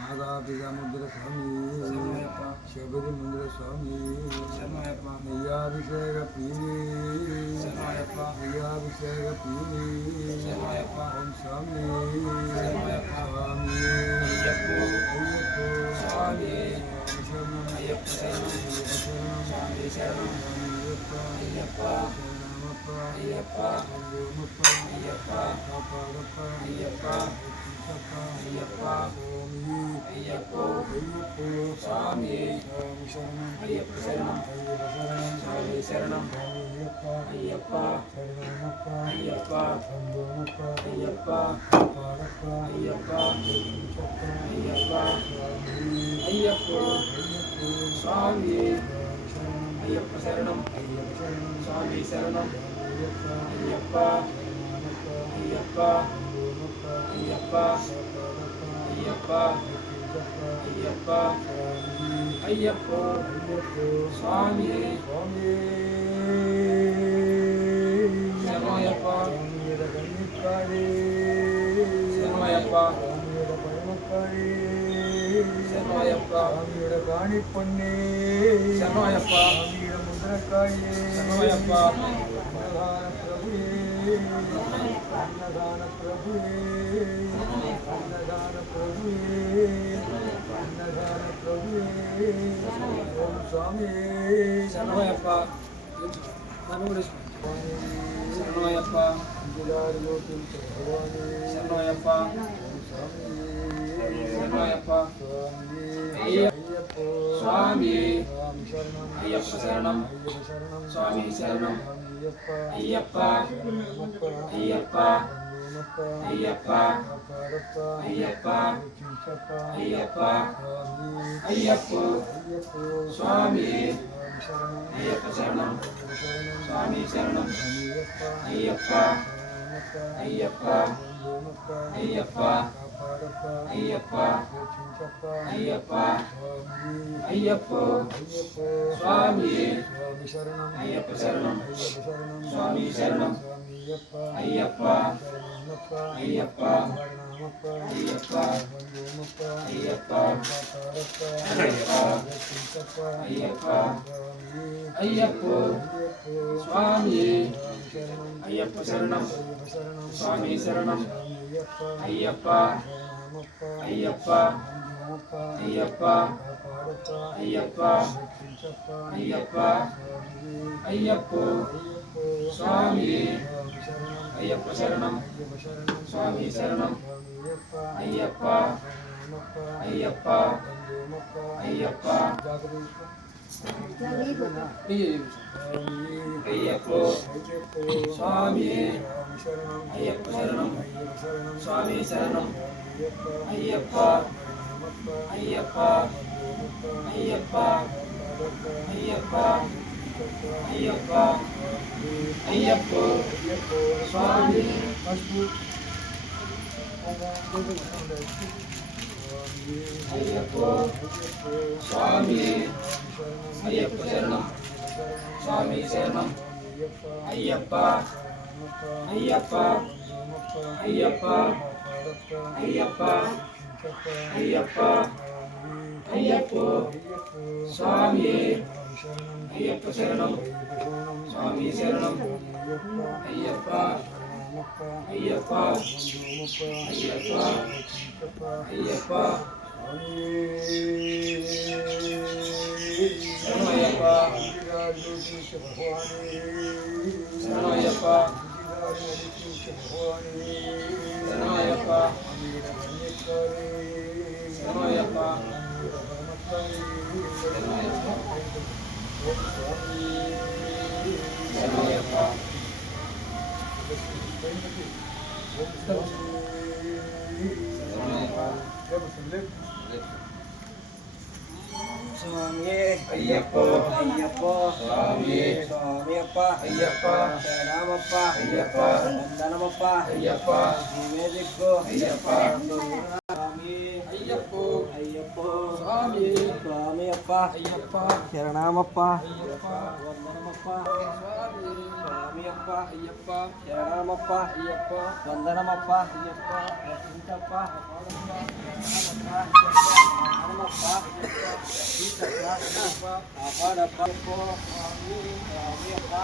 నాదాభిజాముద్ర స్వామి శబరి మందిర స్వామి నెయ్యాభిషేక ప్రియుని నెయ్యాభిషేక ప్రియుని ఓం స్వామి స్వామి అయ్యప్ప స్వామి శరణం అయ్యప్ప శరణం స్వామి శరణం అయ్యప్ప అయ్యప్ప అయ్యప్ప కాపాడప్ప అయ్యప్ప అయ్యప్ప అయ్యప్ప స్వామి శరణం అయ్యప్ప శరణం స్వామి శరణం అయ్యప్ప అయ్యప్ప అయ్యప్ప అయ్యప్ప అయ్యప్ప అయ్యప్ప స్వామి అయ్యప్ప శరణం స్వామి శరణం అయ్యప్ప అయ్యప్ప అయ్యప్ప అయ్యప్ప అయ్యప్ప అయ్యప్ప స్వామి శరణయ్యప్ప శరణయ్యప్ప శరణయ్యప్ప కాణి పొన్నే శరణయ్యప్ప ముద్రకాయే శరణయ్యప్ప అన్నదాన ప్రభుయే అన్నదాన ప్రభుయే అన్నదాన ప్రభుయే ఓం స్వామి శరణయ్యప్ప శరణయ్యప్ప శరణయ్యప్ప శరణయ్యప్ప స్వామి అయ్యప్ప శరణం స్వామి శరణం అయ్యప్ప అయ్యప్ప అయ్యప్ప అయ్యప్ప అయ్యప్ప అయ్యప్ప స్వామి అయ్యప్ప శరణం స్వామి శరణం అయ్యప్ప అయ్యప్ప అయ్యప్ప అయ్యప్ప అయ్యప్ప అయ్యప్ప స్వామి అయ్యప్ప శరణం స్వామి శరణం అయ్యప్ప అయ్యప్ప అయ్యప్ప అయ్యప్ప అయ్యప్ప అయ్యప్ప స్వామి అయ్యప్ప శరణం స్వామి శరణం అయ్యప్ప అయ్యప్ప అయ్యప్ప అయ్యప్ప అయ్యప్ప అయ్యప్ప స్వామి అయ్యప్ప శరణం స్వామి శరణం అయ్యప్ప అయ్యప్ప అయ్యప్ప అయ్యప్ప స్వామి అయ్యప్ప శరణం స్వామి శరణం అయ్యప్ప అయ్యప్ప అయ్యప్ప అయ్యప్ప అయ్యప్ప అయ్యప్ప స్వామి అయ్యప్ప స్వామి అయ్యప్ప శరణం స్వామి శరణం అయ్యప్ప అయ్యప్ప అయ్యప్ప అయ్యప్ప అయ్యప్ప అయ్యప్ప స్వామి అయ్యప్ప శరణం స్వామి శరణం అయ్యప్ప అయ్యప్ప అయ్యప్ప అయ్యప్ప శరణయ్యప్ప శరణయ్యప్ప శరణయ్యప్ప శరణయ్యప్ప శరణయ్యప్ప ಸ್ವಾಮಿ ಅಯ್ಯಪ್ಪ ಅಯ್ಯಪ್ಪ ಸ್ವಾಮಿ ಸ್ವಾಮಿಯಪ್ಪ ಅಯ್ಯಪ್ಪ ಶರಣಮಪ್ಪ ಅಯ್ಯಪ್ಪ ವಂದನಮಪ್ಪ ಅಯ್ಯಪ್ಪ ನೀವೇ ದಿಕ್ಕು ಅಯ್ಯಪ್ಪ ಸ್ವಾಮಿ ಅಯ್ಯಪ್ಪ ಅಯ್ಯಪ್ಪ ಸ್ವಾಮಿ ಸ್ವಾಮಿಯಪ್ಪ ಅಯ್ಯಪ್ಪ ಶರಣಮಪ್ಪ ಅಯ್ಯಪ್ಪ ವಂದನಮಪ್ಪ ಸ್ವಾಮಿ ಸ್ವಾಮಿಯಪ್ಪ ಅಯ್ಯಪ್ಪ ಶರಣಮಪ್ಪ ಅಯ್ಯಪ್ಪ ವಂದನಮಪ್ಪ ಅಯ್ಯಪ್ಪ ವಸಂತಪ್ಪ ಕಾಪಾಡಪ್ಪ ಸ್ವಾಮಿ ಸ್ವಾಮಿಯಪ್ಪ